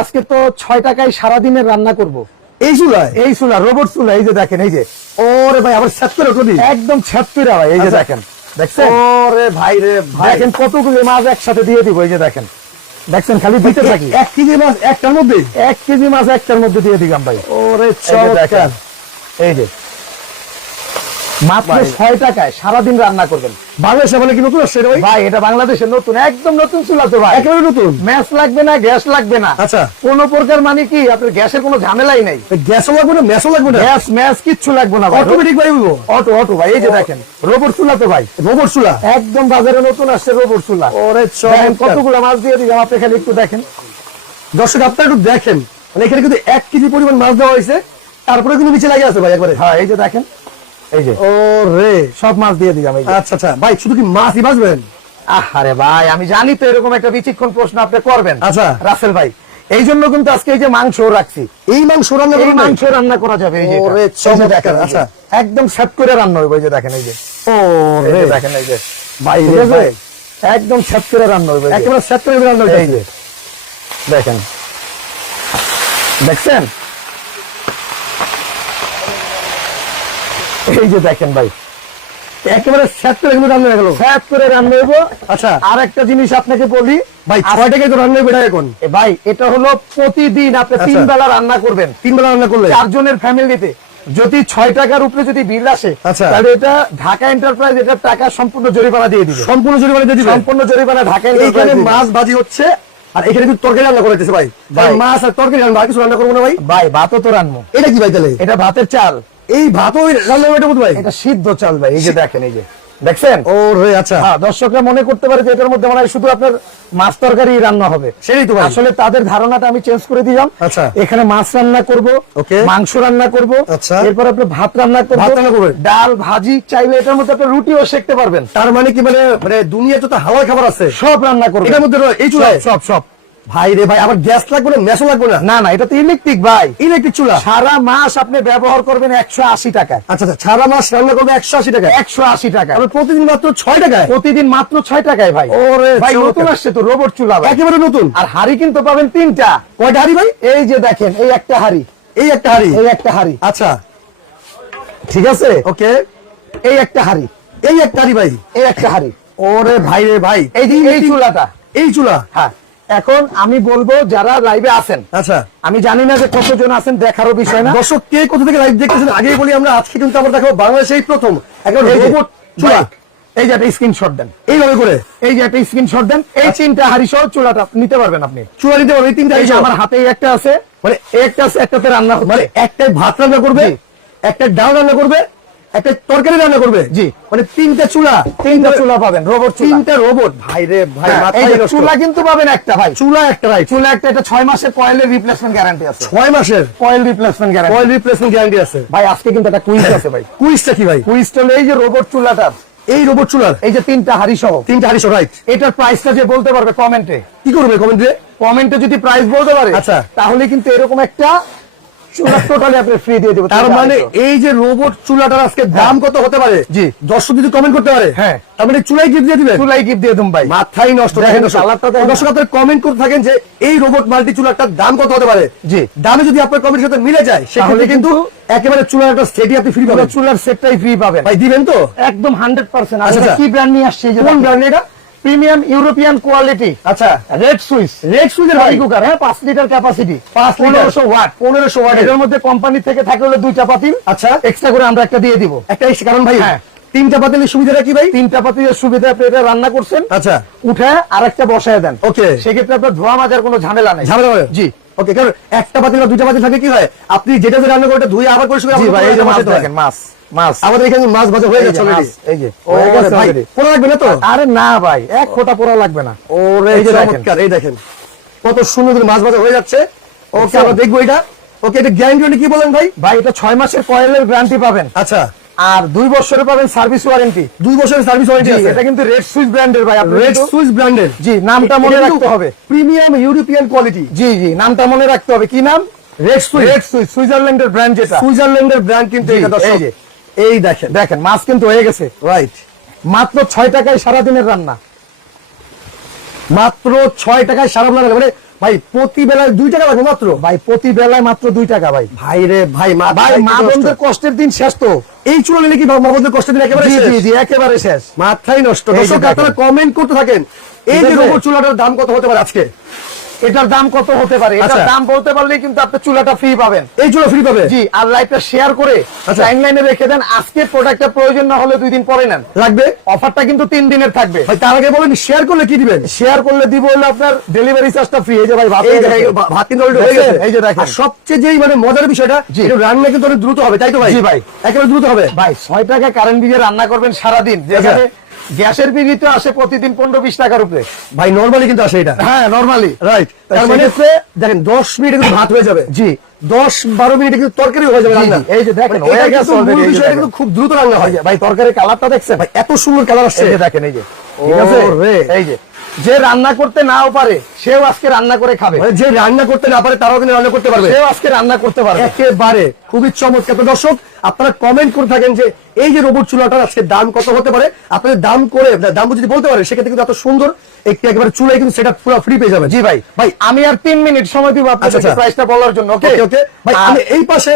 আজকে তো ছয় টাকায় সারাদিনের রান্না করব। এই চুলা এই চুলা রোবট চুলা এই যে দেখেন এই যে। ওরে ভাই আবার ছাত্র করে একদম ছাত্রীরা ভাই এই যে আচ্ছা। দেখেন। দেখছেন? ওরে ভাই রে ভাই। দেখেন কতগুলো মাছ একসাথে দিয়ে দিব এই যে দেখেন। দেখছেন খালি দিতে থাকি? এক কেজি মাছ একটার মধ্যে? এক কেজি মাছ একটার মধ্যে দিয়ে দিলাম ভাই। ওরে চমৎকার দেখেন। এই যে। মাত্র ছয় টাকায় সারাদিন রান্না করবেন। বাংলাদেশে কি নতুন আসছে ভাই? ভাই এটা বাংলাদেশের নতুন একদম নতুন চুলা তো ভাই। একেবারে নতুন? ম্যাচ লাগবে না গ্যাস লাগবে না। আচ্ছা। কোন প্রকার মানে কি আপনার গ্যাসের কোনো ঝামেলাই নাই। গ্যাসও লাগবে না ম্যাসও লাগবে না? গ্যাস ম্যাচ কিচ্ছু লাগবে না ভাই। অটোমেটিক ভাই অটো অটো ভাই এই যে দেখেন রোবট চুলা তো ভাই। রোবট চুলা? একদম বাজারে নতুন আসছে রোবট চুলা। ওরে কতগুলো মাছ দিয়ে দিলাম আপনি খালি একটু দেখেন। দর্শক আপনারা একটু দেখেন। মানে এখানে কিন্তু এক কেজি পরিমাণ মাছ দেওয়া হয়েছে। তারপরে কিন্তু নিচে লাগে আছে ভাই একবারে। হ্যাঁ এই যে দেখেন। এই যে। ও রে সব মাছ দিয়ে দিলাম এই আচ্ছা আচ্ছা। ভাই শুধু কি মাছই বাঁচবেন? আরে ভাই আমি জানি তো এরকম একটা বিচক্ষণ প্রশ্ন আপনি করবেন। আচ্ছা। রাসেল ভাই এই জন্য কিন্তু আজকে এই যে মাংস রাখছি। এই মাংস রান্না এই মাংস রান্না করা যাবে এই যে এটা। ওরে এই যে চমৎকার, দেখেন, আচ্ছা। একদম সেট করে রান্না হবে যে দেখেন এই যে। ও রে দেখেন এই যে। ভাই রে একদম সেট করে রান্না হবে একেবারে সেট করে রান্না এই যে। দেখেন। দেখছেন এই যে দেখেন ভাই একেবারে সেট করে কিন্তু রান্না গেল। সেট করে রান্না হইব। আচ্ছা। আর একটা জিনিস আপনাকে বলি ভাই ছয় টাকায় তো রান্না এখন। ভাই এটা হলো প্রতিদিন আপনি তিন আচ্ছা। বেলা রান্না করবেন। তিন বেলা রান্না করলে। চারজনের ফ্যামিলিতে। যদি ছয় টাকার উপরে যদি বিল আসে আচ্ছা। তাহলে এটা ঢাকা এন্টারপ্রাইজ এটা টাকা সম্পূর্ণ জরিমানা দিয়ে দিবে। সম্পূর্ণ জরিমানা দিয়ে দিবেন সম্পূর্ণ জরিমানা ঢাকা এইখানে মাছ ভাজি হচ্ছে আর এখানে কিন্তু তরকারি রান্না করে দিতেছে ভাই। মাছ আর তরকারি রান্না কিছু রান্না করব না ভাই? ভাই ভাতও তো রান্না এটা কি ভাই তাহলে? এটা ভাতের চাল। এই ওই ভাই এটা সিদ্ধ চাল ভাই এই যে দেখেন এই যে। দেখছেন? আচ্ছা। হ্যাঁ দর্শকরা মনে করতে পারে যে এটার মধ্যে মানে শুধু আপনার মাছ তরকারি রান্না হবে। সেটাই তো আসলে তাদের ধারণাটা আমি চেঞ্জ করে দিলাম। আচ্ছা। এখানে মাছ রান্না করব. মাংস রান্না করব আচ্ছা। এরপর আপনি ভাত রান্না করব। ভাত রান্না করবেন। ডাল ভাজি চাইলে এটার মধ্যে আপনি রুটিও সেকতে পারবেন। তার মানে কি মানে মানে দুনিয়া তো হাওয়ার খাবার আছে। সব রান্না করবেন। এটার মধ্যে এই চুলায়? সব সব। ভাই রে ভাই আবার গ্যাস লাগবে না মেসও লাগবে না? না না এটা তো ইলেকট্রিক ভাই। ইলেকট্রিক চুলা? সারা মাস আপনি ব্যবহার করবেন একশো আশি টাকায়। আচ্ছা আচ্ছা সারা মাস রান্না করবে একশো আশি টাকা একশো আশি টাকা প্রতিদিন মাত্র ছয় টাকায়? প্রতিদিন মাত্র ছয় টাকায় ভাই। ওরে ভাই নতুন আসছে তো রোবট চুলা একেবারে নতুন? আর হাড়ি কিন্তু পাবেন তিনটা। কয়টা হাড়ি ভাই? এই যে দেখেন এই একটা হাড়ি। এই একটা হাড়ি? এই একটা হাড়ি। আচ্ছা। ঠিক আছে? ওকে? এই একটা হাড়ি। এই একটা হাড়ি ভাই? এই একটা হাড়ি। ওরে ভাই রে ভাই এই চুলাটা। এই চুলা? হ্যাঁ। এখন আমি বলব যারা লাইভে আছেন আচ্ছা। আমি জানি না যে কতজন আছেন দেখারও বিষয় না। দর্শক কে কোথা থেকে লাইভ দেখতেছেন আগেই বলি আমরা আজকে কিন্তু আমরা দেখাবো বাংলাদেশেই প্রথম যে, রোবট চুলা এই যে একটা স্ক্রিনশট দেন। এইভাবে করে? এই যে একটা স্ক্রিনশট দেন এই তিনটা হাড়ি সহ চুলাটা নিতে পারবেন আপনি। চুলা নিতে পারবে এই তিনটা এই যে আমার হাতে একটা আছে মানে একটা আছে একটাতে রান্না মানে একটাই ভাত রান্না করবে একটা ডাল রান্না করবে একটা তরকারি রান্না করবে? জি। মানে তিনটা চুলা তিনটা চুলা পাবেন রোবট তিনটা রোবট ভাই রে ভাই হ্যাঁ। চুলা কিন্তু পাবেন একটা ভাই। চুলা একটা রাইট চুলা একটা এটা ছয় মাসের কয়েলের রিপ্লেসমেন্ট গ্যারান্টি আছে। ছয় মাসের? Coil replacement guarantee oil replacement guarantee আছে। ভাই আজকে কিন্তু একটা কুইজ আছে ভাই। কুইজটা কি ভাই? কুইজটা এই যে রোবট চুলাটার। এই রোবট চুলার? এই যে তিনটা হাড়ি সহ তিনটা হাড়ি রাইট এটার প্রাইসটা যে বলতে পারবে কমেন্টে কি করবে কমেন্টে কমেন্টে যদি প্রাইস বলতে পারে আচ্ছা। তাহলে কিন্তু এরকম একটা চুলা টোটালি আপনি ফ্রি দিয়ে দেবো তার মানে এই যে রোবট চুলাটার আজকে দাম কত হতে পারে জি। দর্শক যদি কমেন্ট করতে পারে হ্যাঁ। তার মানে চুলাই গিফট দিয়ে দিবেন চুলাই গিফট দিয়ে দেবো ভাই মাথাই নষ্ট দেখেন, দেখেন দর্শক। কালারটা দেখেন। দর্শক আপনার কমেন্ট করতে থাকেন যে এই রোবট মাল্টি চুলাটার দাম কত হতে পারে জি। দামে যদি আপনার কমেন্টের সাথে মিলে যায় সেক্ষেত্রে কিন্তু একেবারে চুলার একটা আপনি ফ্রি পাবেন চুলার সেটটাই ফ্রি পাবেন ভাই দিবেন তো একদম হান্ড্রেড পার্সেন্ট আচ্ছা, আচ্ছা। কি ব্র্যান্ড নিয়ে আসছে এই কোন ব্র্যান্ড এটা প্রিমিয়াম ইউরোপিয়ান কোয়ালিটি আচ্ছা। রেড সুইস রেড সুইস এর হাই কুকার হ্যাঁ? পাঁচ লিটার ক্যাপাসিটি পাঁচ লিটার। পনেরোশো ওয়াট পনেরোশো ওয়াট এর। মধ্যে কোম্পানি থেকে থাকে হলো দুইটা পাতিল। আচ্ছা। এক্সট্রা করে আমরা একটা দিয়ে দিব। একটা এক্সট্রা কারণ ভাই হ্যাঁ। তিনটা পাতিলের সুবিধাটা কি ভাই? তিনটা পাতিলের সুবিধা আপনি এটা রান্না করছেন। আচ্ছা। উঠে আর একটা বসায় দেন। ওকে সেক্ষেত্রে আপনার ধোয়া মাজার কোনো ঝামেলা নাই। ঝামেলা জি। ওকে কারণ একটা পাতিল বা দুইটা পাতিল থাকে কি হয়? আপনি যেটা যে রান্না করে ধুয়ে আবার পরিষ্কার জি ভাই এই যে মাছ দেখেন মাছ মাছ। আমাদের এখানে মাছ ভাজা হয়ে মাছ, already। এই যে ও গেছে ভাই পোড়া লাগবে না তো? আরে না ভাই এক ফোঁটা পোড়া লাগবে না। ওরে এই যে দেখেন। চমৎকার এই দেখেন। কত সুন্দর মাছ ভাজা হয়ে যাচ্ছে। ওকে? আমরা দেখব এটা। ওকে এটা গ্যারান্টি কি বলেন ভাই? ভাই এটা ছয় মাসের কয়েলের গ্যারান্টি পাবেন। আচ্ছা। আর দুই বছরে পাবেন সার্ভিস ওয়ারেন্টি। দুই বছরের সার্ভিস ওয়ারেন্টি এটা কিন্তু রেড সুইচ ব্র্যান্ডের ভাই আপনি রেড সুইস ব্র্যান্ডের জি নামটা মনে রাখতে হবে। প্রিমিয়াম ইউরোপিয়ান কোয়ালিটি জি জি নামটা মনে রাখতে হবে। কি নাম? রেড সুইস রেড সুইচ সুইজারল্যান্ডের ব্র্যান্ড যেটা। সুইজারল্যান্ডের ব্র্যান্ড কিন্তু এটা দর্শক। এই যে। এই দেখেন দেখেন মাছ কিন্তু হয়ে গেছে। রাইট মাত্র ছয় টাকায় সারাদিনের রান্না। মাত্র ছয় টাকায় সারা আপনার মানে ভাই প্রতি বেলায় দুই টাকা লাগবে মাত্র? ভাই প্রতি বেলায় মাত্র দুই টাকা ভাই। ভাই রে ভাই মা ভাই মা বন্ধের কষ্টের দিন শেষ তো। এই চুলো নিলে কি মা বন্ধের কষ্টের দিন একেবারে জি শেষ? জি জি একেবারে শেষ। মাথাই নষ্ট। আপনারা কমেন্ট করতে থাকেন। এই যে? রোবট চুলাটার দাম কত হতে পারে আজকে? এটার দাম কত হতে পারে? এটার আচ্ছা। দাম বলতে পারলেই কিন্তু আপনি চুলাটা ফ্রি পাবেন। এই চুলা ফ্রি পাবে? জি আর লাইভটা শেয়ার করে আচ্ছা। টাইমলাইনে রেখে দেন। আজকে প্রোডাক্টের প্রয়োজন না হলে দুই দিন পরে নেন। লাগবে? অফারটা কিন্তু তিন দিনের থাকবে। ভাই তার আগে বলেন শেয়ার করলে কি দিবেন? শেয়ার করলে দিব হলো আপনার ডেলিভারি চার্জটা ফ্রি এই যে ভাই ভাত। ভাত কিন্তু already হয়ে গেছে। এই যে দেখেন। আর সবচেয়ে যেই মানে মজার বিষয়টা। এটা রান্না কিন্তু অনেক দ্রুত হবে তাই তো ভাই? জি ভাই। একেবারে দ্রুত হবে। ভাই ছয় টাকা কারেন্ট বিলে রান্না করবেন সারাদিন। যেখানে গ্যাসের বিল তো আসে প্রতিদিন পনেরো বিশ টাকার উপরে। ভাই নর্মালি কিন্তু আসে এটা। হ্যাঁ নর্মালি রাইট তার মানে দেখেন দশ মিনিটে কিন্তু ভাত হয়ে যাবে। জি। দশ বারো মিনিটে কিন্তু তরকারি হয়ে যাবে রান্না। এই যে দেখেন, মানে হয়ে গেছে বিষয়টা কিন্তু খুব দ্রুত রান্না হয়। ভাই তরকারির কালারটা দেখছে ভাই এত সুন্দর কালার আসছে। দেখেন এই যে। ঠিক আছে। এই যে যে রান্না করতে নাও পারে সেও আজকে রান্না করে খাবে। মানে যে রান্না করতে না পারে তারাও কিন্তু রান্না করতে পারবে। সেও আজকে রান্না করতে পারবে। একেবারে খুবই চমৎকার। তো দর্শক আপনারা কমেন্ট করে থাকেন যে এই যে রোবট চুলাটার আজকে দাম কত হতে পারে? আপনাদের দাম করে দাম যদি বলতে পারে সেক্ষেত্রে কিন্তু এত সুন্দর একটি একেবারে চুলাই কিন্তু সেটা পুরো ফ্রি পেয়ে যাবে জি ভাই। ভাই আমি আর তিন মিনিট সময় দিব আচ্ছা, আপনাকে আচ্ছা। প্রাইসটা বলার জন্য ওকে ওকে ভাই আমি এই পাশে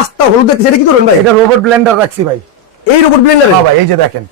আস্তা হলুদ দেখতে সেটা কি করবেন ভাই? এটা রোবট ব্লেন্ডার রাখছি ভাই। এই রোবট ব্লেন্ডার হ্যাঁ ভাই এই যে দেখেন।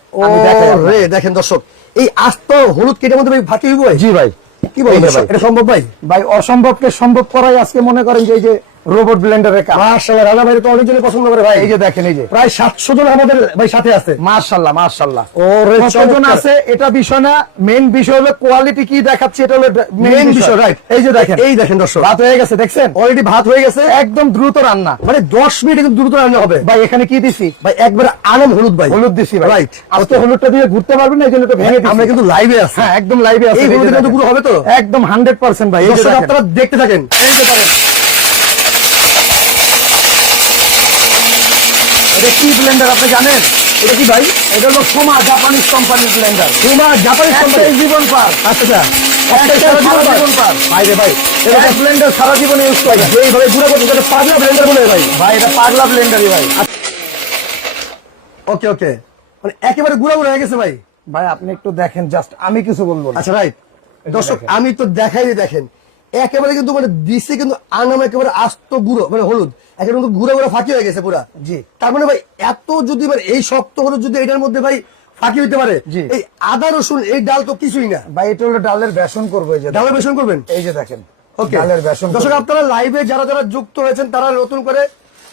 দেখেন দর্শক এই আস্ত হলুদ কেটে মধ্যে ফাঁকি হইব জি ভাই কি? ভাই। এটা সম্ভব ভাই ভাই অসম্ভবকে সম্ভব করাই আজকে মনে করেন যে এই যে রোবট ব্লেন্ডারের কাজ। মাশাআল্লাহ রাজা ভাই তো অনেকজনে পছন্দ করে ভাই। এই যে দেখেন এই যে। প্রায় সাতশো জন আমাদের ভাই সাথে আছে। মার্শাল্লাহ মার্শাল্লাহ ওরে কতজন আছে? এটা বিষয় না মেইন বিষয় হলো কোয়ালিটি কি দেখাচ্ছে এটা হলো মেইন বিষয়। রাইট এই যে দেখেন। এই দেখেন দর্শক। ভাত হয়ে গেছে দেখছেন? অলরেডি ভাত হয়ে গেছে। একদম দ্রুত রান্না। মানে দশ মিনিটে কিন্তু দ্রুত রান্না হবে। ভাই এখানে কি দিছি? ভাই একবারে আলম হলুদ ভাই। হলুদ দিছি ভাই। রাইট আজকে হলুদটা দিয়ে ঘুরতে পারবেন না এই জন্য ভেঙে দিছি। আমরা কিন্তু লাইভে আছি। হ্যাঁ একদম লাইভে আছে। এই মতো দেখেন। পুরো হবে তো? একদম 100% ভাই এই দর্শক আপনারা দেখতে থাকেন। এই যে পারেন এটা কি ব্লেন্ডার আপনি জানেন? এটা কি ভাই? এটা হলো সোমা জাপানিজ কোম্পানির ব্লেন্ডার তোমার জাপানি একটাই জীবন পার। আচ্ছা। সারা জীবন ভাই রে ভাই এটা ব্লেন্ডার সারা জীবন ইউজ যেইভাবে করছে পাগলা ব্লেন্ডার বলে ভাই। ভাই এটা পাগলা ব্লেন্ডারই ভাই। ওকে ওকে। মানে একেবারে গুঁড়ো গুঁড়ো হয়ে গেছে ভাই। ভাই আপনি একটু দেখেন জাস্ট আমি কিছু বলব আচ্ছা রাইট দর্শক আমি তো দেখাই দেখেন। একেবারে কিন্তু মানে দিছে কিন্তু আনাম একেবারে আস্ত গুঁড়ো মানে হলুদ। একেবারে কিন্তু গুঁড়ো গুঁড়ো ফাঁকি হয়ে গেছে পুরা। জি। তার মানে ভাই এত যদি মানে এই শক্ত হলুদ যদি এটার মধ্যে ভাই ফাঁকি হইতে পারে এই আদা রসুন এই ডাল তো কিছুই না। ভাই এটা হলো ডালের বেসন করব এই যে ডালের বেসন করবেন? এই যে দেখেন ওকে ডালের বেসন দর্শক আপনারা লাইভে যারা যারা যুক্ত হয়েছেন তারা নতুন করে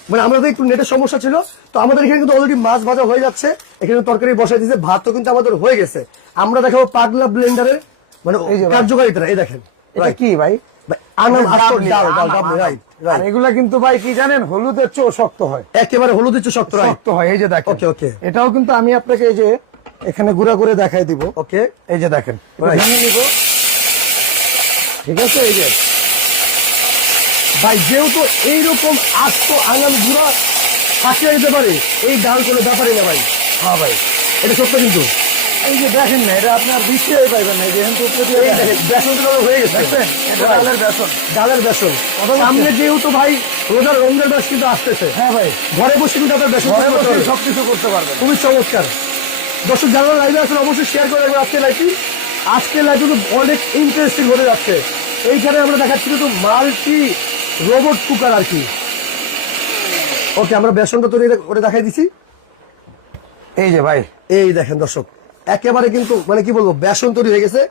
মানে আমাদের একটু নেটের সমস্যা ছিল তো আমাদের এখানে কিন্তু অলরেডি মাছ ভাজা হয়ে যাচ্ছে এখানে তরকারি বসাই দিয়েছে ভাতও কিন্তু আমাদের হয়ে গেছে। আমরা দেখাবো পাগলা ব্লেন্ডারের মানে কার্যকারিতা এই দেখেন। এটা কি ভাই. এগুলা কিন্তু কি জানেন হলুদের চো শক্ত হয়। একেবারে শক্ত শক্ত হয় এই যে দেখেন। Okay. এটাও কিন্তু আমি আপনাকে এই যে এখানে গুঁড়া করে দেখাই দিব। ওকে এই যে দেখেন ঠিক আছে এই যে। ভাই যেহেতু এইরকম আস্ত আনাম গুঁড়া ফাঁকিয়ে দিতে পারে এই ডাল কোনো ব্যাপারই না ভাই। হ্যাঁ ভাই এটা সত্য কিন্তু। এই যে দেখেন না এটা আপনার বিক্রিই পাইবেন না এই যে উপরে দিয়ে বেসন হয়ে গেছে। দেখছেন? এটা ডালের বেসন। ডালের বেসন? সামনে যেহেতু ভাই রোজার রঙের মাস কিন্তু আসতেছে। হ্যাঁ ভাই। ঘরে বসে কিন্তু আপনার বেসন ঘরে তৈরি করতে পারবেন। খুবই চমৎকার। দর্শক যারা লাইভে আছেন অবশ্যই শেয়ার করে রাখবেন আজকে লাইভটি আজকে লাইভ কিন্তু অনেক ইন্টারেস্টিং হতে যাচ্ছে। এইখানে আমরা দেখাচ্ছি কিন্তু মাল্টি রোবট কুকার আর কি। ওকে আমরা বেসনটা তৈরি করে দেখাই দিছি। এই যে ভাই। এই দেখেন দর্শক। একেবারে কিন্তু মানে কি বলব বেসন তৈরি হয়ে গেছে।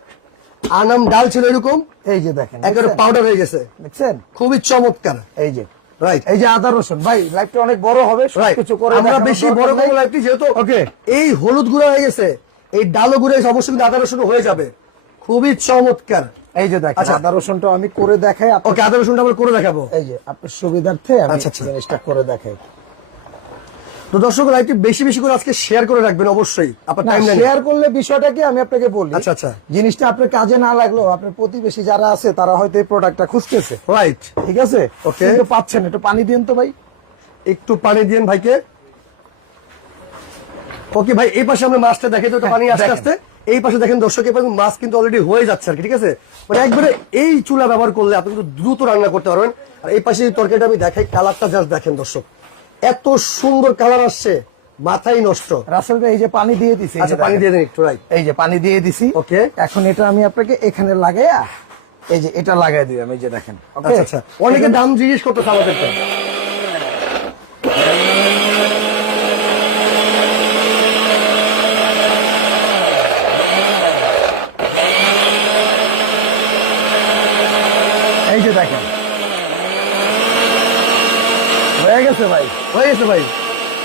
আনাম ডাল ছিল এরকম। এই যে দেখেন একেবারে পাউডার হয়ে গেছে। দেখছেন? খুবই চমৎকার। এই যে। রাইট এই যে আদা রসুন। ভাই লাইফটা অনেক বড় হবে Right. করে আমরা বেশি বড় করব লাইভটি যেহেতু Okay. এই হলুদ গুঁড়ো হয়ে গেছে এই ডালো গুঁড়ো অবশ্যই কিন্তু আদা রসুন হয়ে যাবে। খুবই চমৎকার। এই যে দেখেন আচ্ছা। আদা রসুনটা আমি করে দেখাই ওকে আদা রসুনটা আমরা করে দেখাবো। এই যে আপনার সুবিধার্থে আমি আচ্ছা, আচ্ছা। জিনিসটা করে দেখাই। তো দর্শক লাইভটি বেশি বেশি করে আজকে শেয়ার করে রাখবেন অবশ্যই আপনার টাইম শেয়ার করলে বিষয়টা কি আমি আপনাকে বলি আচ্ছা, আচ্ছা। জিনিসটা আপনার কাজে না লাগল আপনার প্রতিবেশী যারা আছে তারা হয়তো এই প্রোডাক্টটা খুঁজতেছে। রাইট ঠিক আছে? Okay. কিন্তু পাচ্ছেন একটু পানি দিন তো ভাই। একটু পানি দিন ভাইকে। ওকে ভাই এই পাশে আমরা মাছটা দেখে তো একটু পানি আস্তে। আস্তে। এই পাশে দেখেন দর্শক এবার মাছ কিন্তু অলরেডি হয়ে যাচ্ছে আর কি ঠিক আছে? মানে একবারে এই চুলা ব্যবহার করলে আপনি কিন্তু দ্রুত রান্না করতে পারবেন। আর এই পাশে তরকারিটা আমি দেখাই কালারটা জাস্ট দেখেন দর্শক। এত সুন্দর কালার আসছে মাথাই নষ্ট। রাসেল ভাই এই যে পানি দিয়ে দিছি আচ্ছা পানি দিয়ে দেন একটু রাইট এই যে পানি দিয়ে দিছি। ওকে। এখন এটা আমি আপনাকে এখানে লাগাইয়া এই যে এটা লাগাই দিলাম এই যে দেখেন? আচ্ছা আচ্ছা। অনেকে দাম জিজ্ঞেস করতে আমাদের এই যে দেখেন। হয়ে গেছে ভাই হয়ে গেছে ভাই।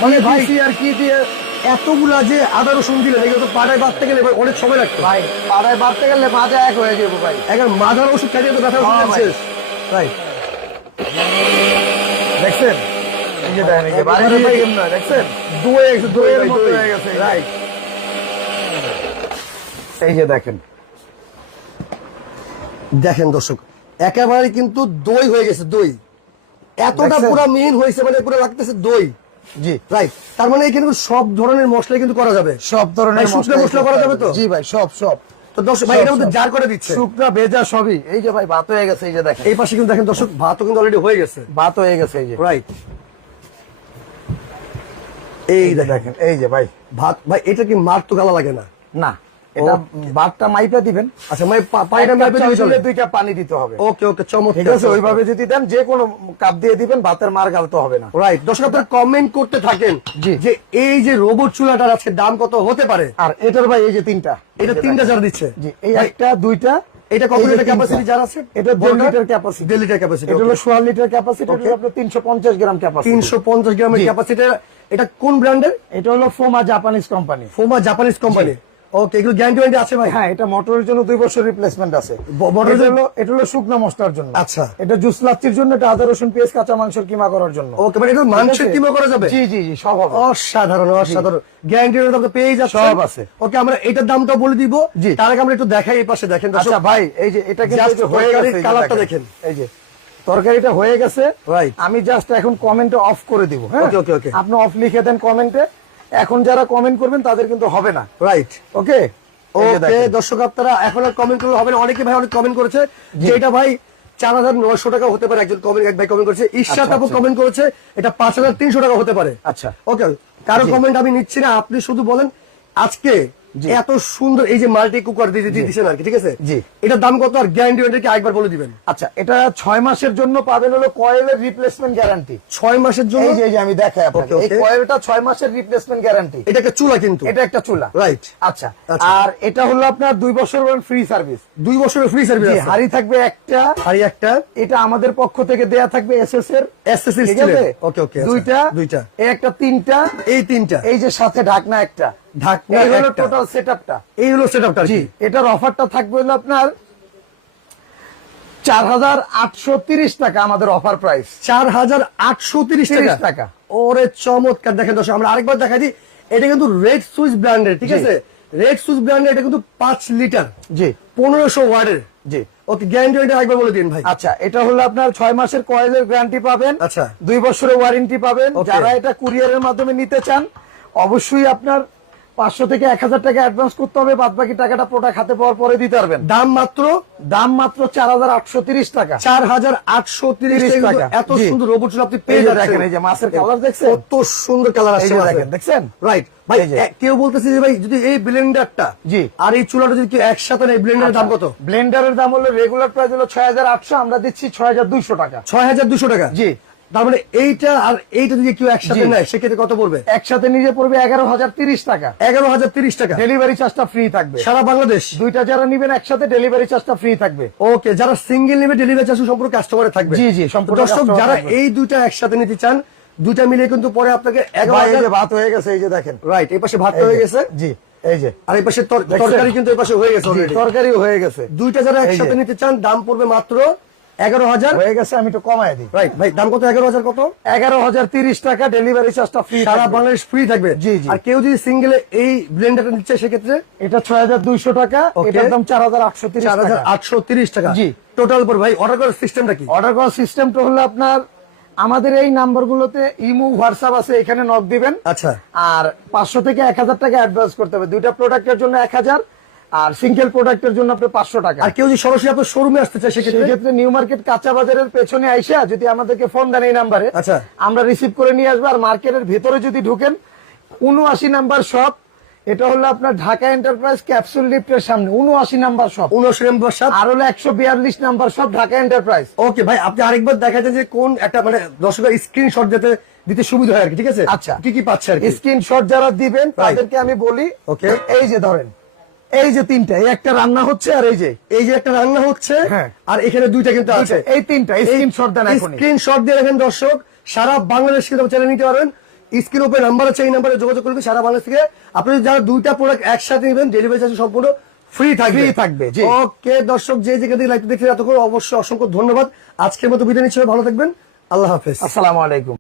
মানে ভাই আর কি দিয়ে এতগুলা যে আদা রসুন দিলেন এগুলো তো পাড়ায় গেলে অনেক সময় লাগতো। ভাই পাড়ায় বাড়তে গেলে মাজা এক হয়ে যাব ভাই। এখন ওষুধ খাইয়ে তো ব্যথা হ্যাঁ, ভাই। দেখছেন? এই যে দেখেন এই যে বাড়ি এবারে ভাই- ভাই দেখছেন? দুয়ে গেছে মতো হয়ে গেছে। রাইট। এই যে দেখেন। দেখেন দর্শক একেবারে কিন্তু দই হয়ে গেছে দই। এতটা পুরো মেইন হয়েছে মানে পুরো লাগতেছে দই। জি। রাইট তার মানে এখানে সব ধরনের মশলা কিন্তু করা যাবে। সব ধরনের শুকনো মশলা করা যাবে তো? জি ভাই সব সব। তো দর্শক ভাই মধ্যে জার করে দিচ্ছে? শুকনা ভেজা সবই। এই যে ভাই ভাত হয়ে গেছে এই যে দেখেন। এই পাশে কিন্তু দেখেন দর্শক ভাতও কিন্তু অলরেডি হয়ে গেছে। ভাত হয়ে গেছে এই যে। রাইট এই দেখেন দেখেন এই যে ভাই। ভাত ভাই এটা কি মার তো গালা লাগে না? না। এটা ভাতটা মাইপা দিবেন? আচ্ছা ভাই পানিটা একটা মেপে চলে। দুইটা পানি দিতে হবে। ওকে ওকে চমৎকার ঠিক আছে ওইভাবে যদি দেন যে কোনো কাপ দিয়ে দিবেন ভাতের মার গালতে হবে না। রাইট দর্শক আপনারা কমেন্ট করতে থাকেন যে এই যে রোবট চুলাটার আছে দাম কত হতে পারে? আর এটার ভাই এই যে তিনটা। এটা তিনটা জার দিচ্ছে। জি এই একটা দুইটা এটা কত লিটার ক্যাপাসিটি আছে? এটা লিটার ক্যাপাসিটি লিটার ক্যাপাসিটি এটা হলো সোয়া লিটার ক্যাপাসিটি এটা আপনার গ্রাম ক্যাপাসিটি গ্রামের। ক্যাপাসিটি এটা কোন ব্র্যান্ডের এটা হলো Foma Japanese company. Foma Japanese company. Okay এগুলো গ্যারান্টি ওয়ারেন্টি আছে ভাই? হ্যাঁ এটা মোটরের জন্য দুই বছর রিপ্লেসমেন্ট আছে। মোটরের জন্য- এটা হলো শুকনো মশলার জন্য। আচ্ছা। এটা জুস লাচ্ছির জন্য এটা আদা রসুন পেঁয়াজ কাঁচা মাংসের কিমা করার জন্য। ওকে মানে এটা মাংসের? কিমা করা যাবে? জি জি জি সব হবে। অসাধারণ অসাধারণ। গ্যারান্টি পেয়ে যাচ্ছে সব আছে। ওকে আমরা এটার দামটা বলে দিব। তার আগে আমরা একটু দেখাই এই পাশে দেখেন আচ্ছা ভাই এই যে এটা কিন্তু হয়ে গেছে কালারটা দেখেন। এই যে তরকারিটা হয়ে গেছে. আমি জাস্ট এখন কমেন্টে অফ করে দিব হ্যাঁ. আপনি অফ লিখে দেন কমেন্টে এখন যারা কমেন্ট করবেন তাদের কিন্তু হবে না। রাইট ওকে ওকে দর্শক আপনারা এখন আর কমেন্ট করলে হবে না অনেকে ভাই অনেক কমেন্ট করেছে। যেটা ভাই চার হাজার নয়শো টাকা হতে পারে একজন কমেন্ট এক ভাই কমেন্ট করেছে। ঈশ্বর আচ্ছা, আপু আচ্ছা। কমেন্ট করেছে এটা পাঁচ হাজার তিনশো টাকা হতে পারে। আচ্ছা। ওকে কারও কমেন্ট আমি নিচ্ছি না আপনি শুধু বলেন আজকে। এত সুন্দর এই যে মাল্টি কুকার দিয়ে দিচ্ছেন আর কি ঠিক আছে? জি। এটার দাম কত আর গ্যারান্টি ওয়ারেন্টি একবার বলে দিবেন? আচ্ছা এটা ছয় মাসের জন্য পাবেন হলো কয়েলের রিপ্লেসমেন্ট গ্যারান্টি ছয় মাসের জন্য? এই যে আমি দেখাই আপনাকে। এই কয়েলটা ছয় মাসের রিপ্লেসমেন্ট গ্যারান্টি এটা একটা চুলা কিন্তু। এটা একটা চুলা। রাইট আচ্ছা আচ্ছা। আর এটা হলো আপনার দুই বছর ফ্রি সার্ভিস দুই বছরের ফ্রি সার্ভিস জি হাড়ি থাকবে একটা। আর একটা। এটা আমাদের পক্ষ থেকে দেয়া থাকবে এসএস এর। ঠিক আছে? ওকে ওকে দুইটা দুইটা। এই একটা তিনটা। এই তিনটা। এই যে সাথে ঢাকনা একটা। ঢাকনা এই হলো টোটাল সেটআপটা এই হলো সেটআপটা জি এটার অফারটা থাকবে হলো আপনার চার হাজার আটশো তিরিশ টাকা আমাদের অফার প্রাইস চার হাজার আটশো তিরিশ টাকা। ওরে চমৎকার। দেখেন দর্শক আমরা আরেকবার দেখা দিই। এটা কিন্তু রেড সুইচ ব্র্যান্ডের ঠিক আছে? রেড সুইচ ব্র্যান্ডের এটা কিন্তু পাঁচ লিটার। জি। পনেরোশো ওয়ার্ডের জি। ওকে গ্যারান্টি একবার বলে দিন ভাই। আচ্ছা এটা হলো আপনার ছয় মাসের কয়েলের গ্যারান্টি পাবেন। আচ্ছা। দুই বছরের ওয়ারেন্টি পাবেন. যারা এটা কুরিয়ারের মাধ্যমে নিতে চান অবশ্যই আপনার পাঁচশো থেকে এক হাজার টাকা অ্যাডভান্স করতে হবে বাদ বাকি টাকাটা প্রোডাক্ট হাতে পাওয়ার পরে দিতে পারবেন। দাম মাত্র? দাম মাত্র চার হাজার আটশো তিরিশ টাকা। চার হাজার আটশো তিরিশ টাকা। এত সুন্দর রোবট আপনি এই পেয়ে দেখেন, এই যে মাছের colour দেখছেন? কত সুন্দর কালার এই আসছে দেখেন, দেখছেন? রাইট ভাই এই কেউ বলতেছে যে ভাই যদি এই ব্লেন্ডারটা জি। আর এই চুলাটা যদি একসাথে নেয় ব্লেন্ডারের দাম কত? ব্লেন্ডারের দাম হলো রেগুলার প্রাইস হলো ছয় হাজার আটশো আমরা দিচ্ছি ছয় হাজার দুইশো টাকা। ছয় হাজার দুশো টাকা। জি। তার মানে এইটা আর এইটা যদি কেউ একসাথে নেয় সেক্ষেত্রে কত পড়বে? একসাথে নিজে পড়বে এগারো হাজার তিরিশ টাকা। এগারো হাজার তিরিশ টাকা। ডেলিভারি চার্জটা ফ্রি থাকবে। সারা বাংলাদেশ? দুইটা যারা নিবেন একসাথে ডেলিভারি চার্জটা ফ্রি থাকবে। ওকে যারা সিঙ্গেল নেবে ডেলিভারি চার্জ সম্পূর্ণ কাস্টমারে থাকবে। জি, জি, সম্পূর্ণ দর্শক যারা এই দুইটা একসাথে নিতে চান দুইটা মিলে কিন্তু পরে আপনাকে এগারো ভাত হয়ে গেছে এই যে দেখেন। রাইট এই পাশে ভাত হয়ে গেছে? জি এই যে। আর এই পাশে তরকারি কিন্তু এই পাশে হয়ে গেছে তরকারিও হয়ে গেছে। দুইটা যারা একসাথে নিতে চান দাম পড়বে মাত্র এগারো হাজার। হয়ে গেছে আমি একটু কমাই দিই। রাইট ভাই দাম কত? এগারো হাজার কত? এগারো হাজার তিরিশ টাকা ডেলিভারি চার্জটা ফ্রি সারা বাংলাদেশ ফ্রি থাকবে? জি, জি। আর কেউ যদি সিঙ্গেলে এই ব্লেন্ডারটা নিচ্ছে সেক্ষেত্রে? এটা ছয় হাজার দুইশো টাকা Okay. এটার দাম চার হাজার আটশো তিরিশ চার হাজার আটশো তিরিশ টাকা। জি। টোটাল পর ভাই অর্ডার করার সিস্টেমটা কি? অর্ডার করার সিস্টেমটা হলো আপনার আমাদের এই নাম্বারগুলোতে ইমো হোয়াটসঅ্যাপ আছে এখানে নক দিবেন। আচ্ছা। আর পাঁচশো থেকে এক হাজার টাকা অ্যাডভান্স করতে হবে। দুইটা প্রোডাক্টের জন্য এক হাজার আর সিঙ্গেল প্রোডাক্টের জন্য আপনি পাঁচশো টাকা। আর কেউ যদি সরাসরি আপনার শোরুমে আসতে চায় সেক্ষেত্রে নিউ মার্কেট কাঁচা বাজারের পেছনে আইসা যদি আমাদেরকে ফোন দেন এই নাম্বারে আচ্ছা। আমরা রিসিভ করে নিয়ে আসব। আর মার্কেটের ভেতরে যদি ঢুকেন উনআশি নাম্বার শপ এটা হলো আপনার ঢাকা এন্টারপ্রাইজ ক্যাপসুল লিফটের সামনে উনআশি নাম্বার শপ উনআশি নম্বর সাত আর হলো একশো বিয়াল্লিশ number shop Dhaka enterprise okay ভাই আপনি আরেকবার দেখাচ্ছেন যে কোন একটা মানে দর্শকের স্ক্রিনশট যাতে দিতে সুবিধা হয় আর কি ঠিক আছে? আচ্ছা। কি কি পাচ্ছে আর কি? স্ক্রিনশট যারা দিবেন তাদেরকে আমি বলি ওকে এই যে ধরেন এই যে তিনটা এই একটা রান্না হচ্ছে আর এই যে এই যে একটা রান্না হচ্ছে হ্যাঁ। আর এখানে দুইটা কিন্তু আছে। এই তিনটা স্ক্রিনশট দেন এখনই। স্ক্রিনশট দিয়ে রাখেন দর্শক সারা বাংলাদেশ কিন্তু চ্যানেল নিতে পারবেন স্ক্রিন উপরে নাম্বার আছে এই নাম্বারে যোগাযোগ করবেন সারা বাংলাদেশ থেকে আপনি যারা দুইটা প্রোডাক্ট একসাথে নেবেন ডেলিভারি চার্জ সম্পূর্ণ ফ্রি থাকবে। থাকবে, জি। ওকে দর্শক যে যেখান থেকে লাইভ দেখছেন এতক্ষণ অবশ্যই অসংখ্য ধন্যবাদ। আজকের মতো বিদায় নিচ্ছি ভালো থাকবেন। আল্লাহ হাফেজ। আসসালামু আলাইকুম।